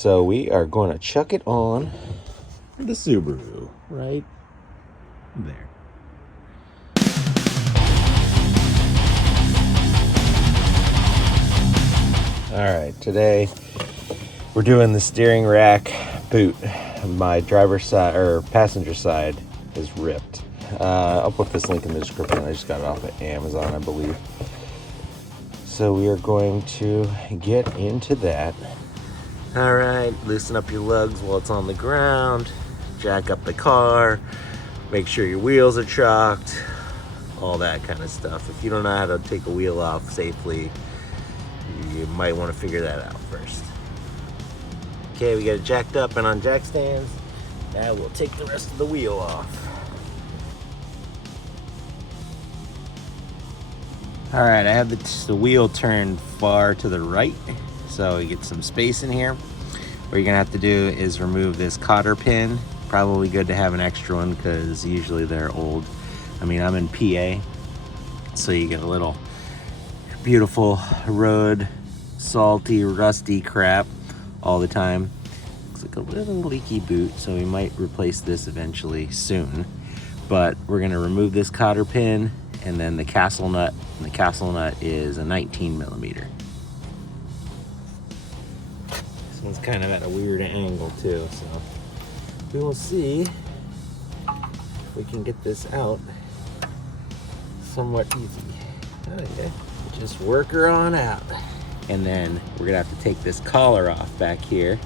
So we are going to chuck it on the Subaru right there. All right, today we're doing the steering rack boot. My driver's side or passenger side is ripped. I'll put this link in the description. I just got it off of Amazon, I believe. So we are going to get into that. All right, loosen up your lugs while it's on the ground. Jack up the car. Make sure your wheels are chocked. All that kind of stuff. If you don't know how to take a wheel off safely, you might want to figure that out first. Okay, we got it jacked up and on jack stands. Now we'll take the rest of the wheel off. All right, I have the wheel turned far to the right, so we get some space in here. What you're gonna have to do is remove this cotter pin. Probably good to have an extra one because usually they're old. I mean, I'm in PA, so you get a little beautiful road, salty, rusty crap all the time. Looks like a little leaky boot, so we might replace this eventually soon. But we're gonna remove this cotter pin and then the castle nut. And the castle nut is a 19 millimeter. This one's kind of at a weird angle too, so we will see if we can get this out somewhat easy. Okay, just work her on out. And then we're gonna have to take this collar off back here.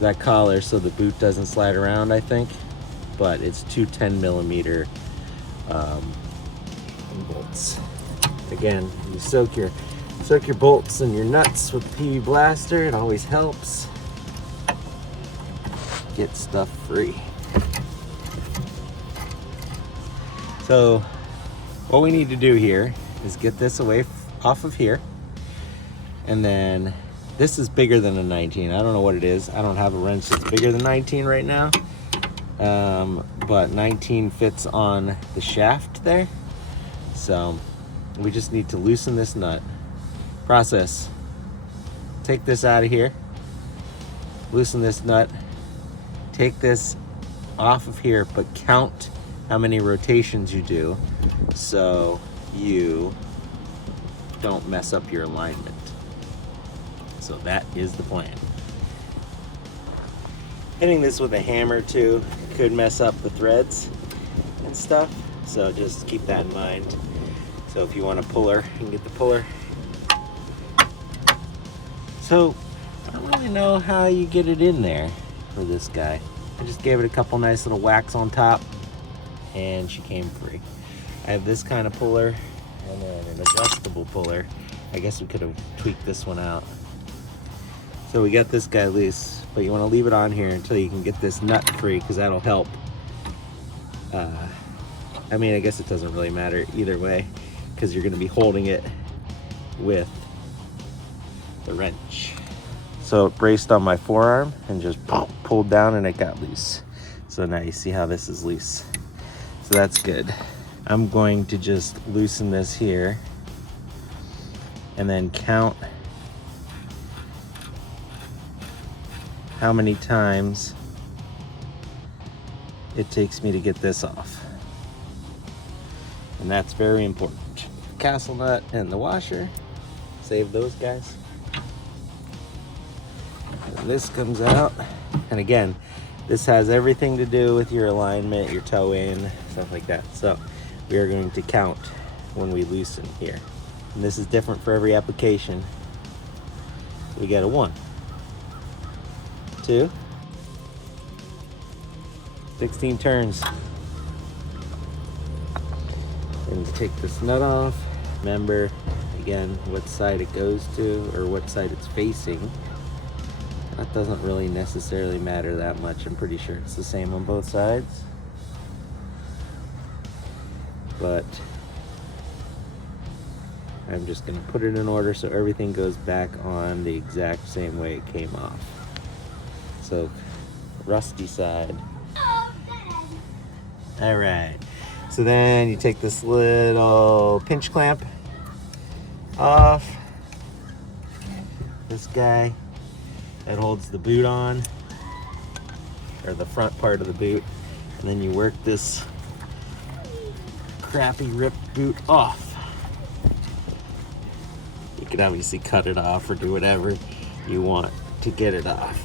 That collar so the boot doesn't slide around, I think, but it's two 10 millimeter bolts. Again, you soak your bolts and your nuts with the PV Blaster. It always helps get stuff free. So what we need to do here is get this off of here, and then this is bigger than a 19. I don't know what it is. I don't have a wrench that's bigger than 19 right now, but 19 fits on the shaft there. So we just need to loosen this nut. Process. Take this out of here. Loosen this nut. Take this off of here, but count how many rotations you do so you don't mess up your alignment. So that is the plan. Hitting this with a hammer too could mess up the threads and stuff, so just keep that in mind. So if you want a puller, you can get the puller. So I don't really know how you get it in there for this guy. I just gave it a couple nice little whacks on top and she came free. I have this kind of puller and then an adjustable puller. I guess we could have tweaked this one out. So we got this guy loose, but you want to leave it on here until you can get this nut free, because that'll help. I mean, I guess it doesn't really matter either way, because you're going to be holding it with the wrench. So it braced on my forearm and just pulled down and it got loose. So now you see how this is loose. So that's good. I'm going to just loosen this here and then count how many times it takes me to get this off. And that's very important. Castle nut and the washer, save those guys. And this comes out, and again, this has everything to do with your alignment, your toe in, stuff like that. So we are going to count when we loosen here. And this is different for every application. We got a 1, 2, 16 turns. And take this nut off. Remember, again, what side it goes to or what side it's facing. That doesn't really necessarily matter that much. I'm pretty sure it's the same on both sides. But I'm just going to put it in order so everything goes back on the exact same way it came off. So, rusty side. All right. So then you take this little pinch clamp off. This guy. that holds the boot on, or the front part of the boot, and then you work this crappy ripped boot off. You can obviously cut it off or do whatever you want to get it off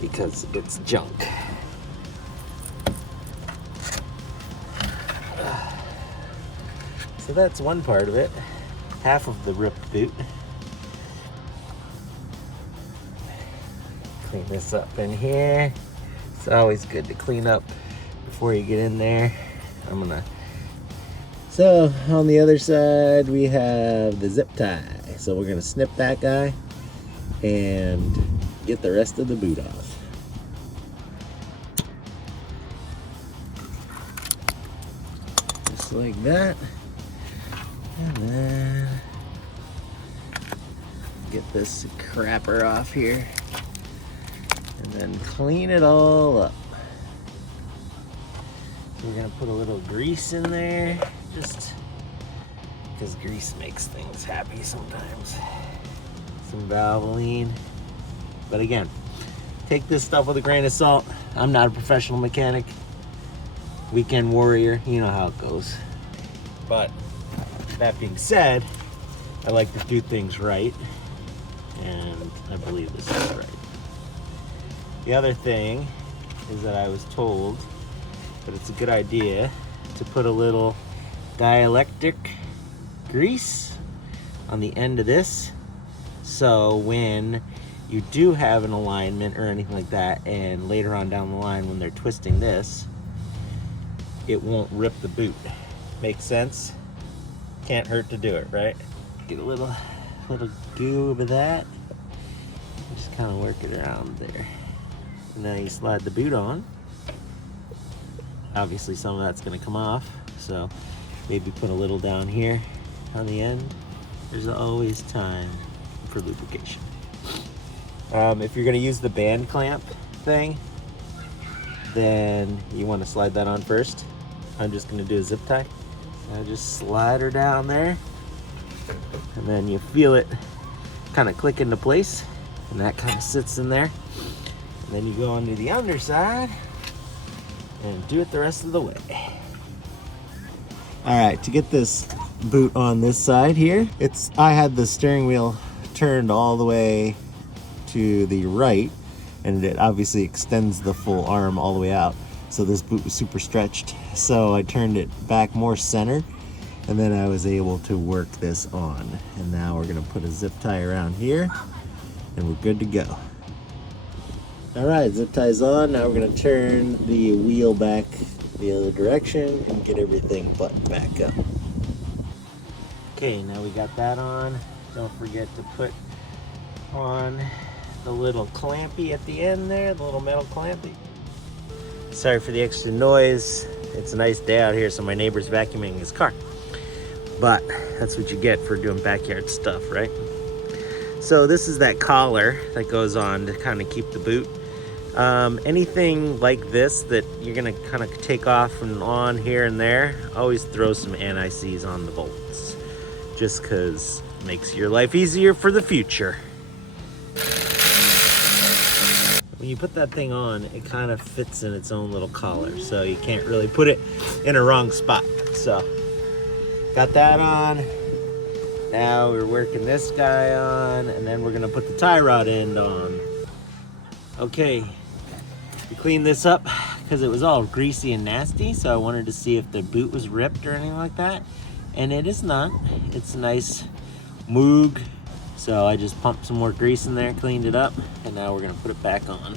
because it's junk. So that's one part of it, half of the ripped boot. Clean this up in here. It's always good to clean up before you get in there. So on the other side we have the zip tie. So we're gonna snip that guy and get the rest of the boot off. Just like that. And then get this crapper off here. And then clean it all up. We're gonna put a little grease in there, just because grease makes things happy sometimes. Some Valvoline. But again, take this stuff with a grain of salt. I'm not a professional mechanic. Weekend warrior, you know how it goes. But that being said, I like to do things right, and I believe this is right. The other thing is that I was told that it's a good idea to put a little dielectric grease on the end of this, so when you do have an alignment or anything like that, and later on down the line when they're twisting this, it won't rip the boot. Makes sense? Can't hurt to do it, right? Get a little goo of that. Just kind of work it around there. And then you slide the boot on. Obviously some of that's gonna come off, so maybe put a little down here on the end. There's always time for lubrication. If you're gonna use the band clamp thing, then you wanna slide that on first. I'm just gonna do a zip tie. I just slide her down there, and then you feel it kind of click into place, and that kind of sits in there. And then you go onto the underside and do it the rest of the way. All right, to get this boot on this side here, I had the steering wheel turned all the way to the right, and it obviously extends the full arm all the way out. So this boot was super stretched. So I turned it back more centered, and then I was able to work this on. And now we're gonna put a zip tie around here, and we're good to go. All right, zip tie's on. Now we're gonna turn the wheel back the other direction and get everything buttoned back up. Okay, now we got that on. Don't forget to put on the little clampy at the end there, the little metal clampy. Sorry for the extra noise. It's a nice day out here, so my neighbor's vacuuming his car. But that's what you get for doing backyard stuff, right? So this is that collar that goes on to kind of keep the boot. Anything like this that you're gonna kind of take off and on here and there, always throw some anti-seize on the bolts, just because it makes your life easier for the future. When you put that thing on, it kind of fits in its own little collar, so you can't really put it in a wrong spot. So, got that on. Now we're working this guy on, and then we're gonna put the tie rod end on. Okay, we cleaned this up because it was all greasy and nasty, so I wanted to see if the boot was ripped or anything like that, and it is not. It's a nice moog. So I just pumped some more grease in there, cleaned it up, and now we're gonna put it back on.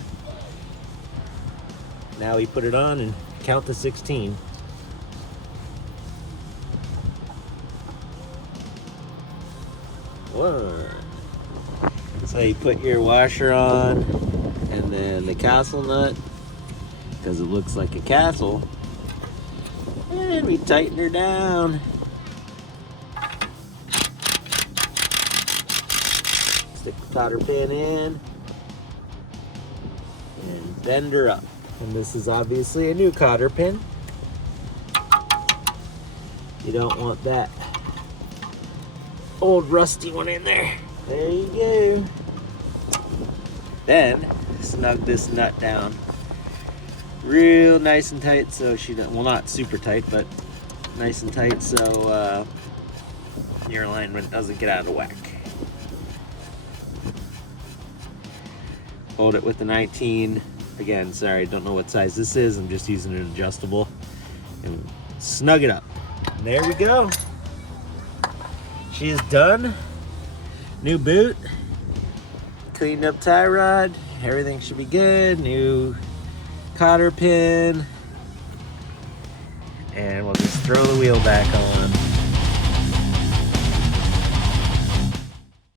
Now we put it on and count to 16. One. So you put your washer on, and then the castle nut, because it looks like a castle, and we tighten her down. Stick the cotter pin in and bend her up. And this is obviously a new cotter pin. You don't want that old rusty one in there. There you go. Then snug this nut down real nice and tight so she doesn't, well, not super tight, but nice and tight so your alignment doesn't get out of whack. Hold it with the 19. Again, sorry, don't know what size this is. I'm just using an adjustable. And snug it up. And there we go. She is done. New boot. Cleaned up tie rod. Everything should be good. New cotter pin. And we'll just throw the wheel back on.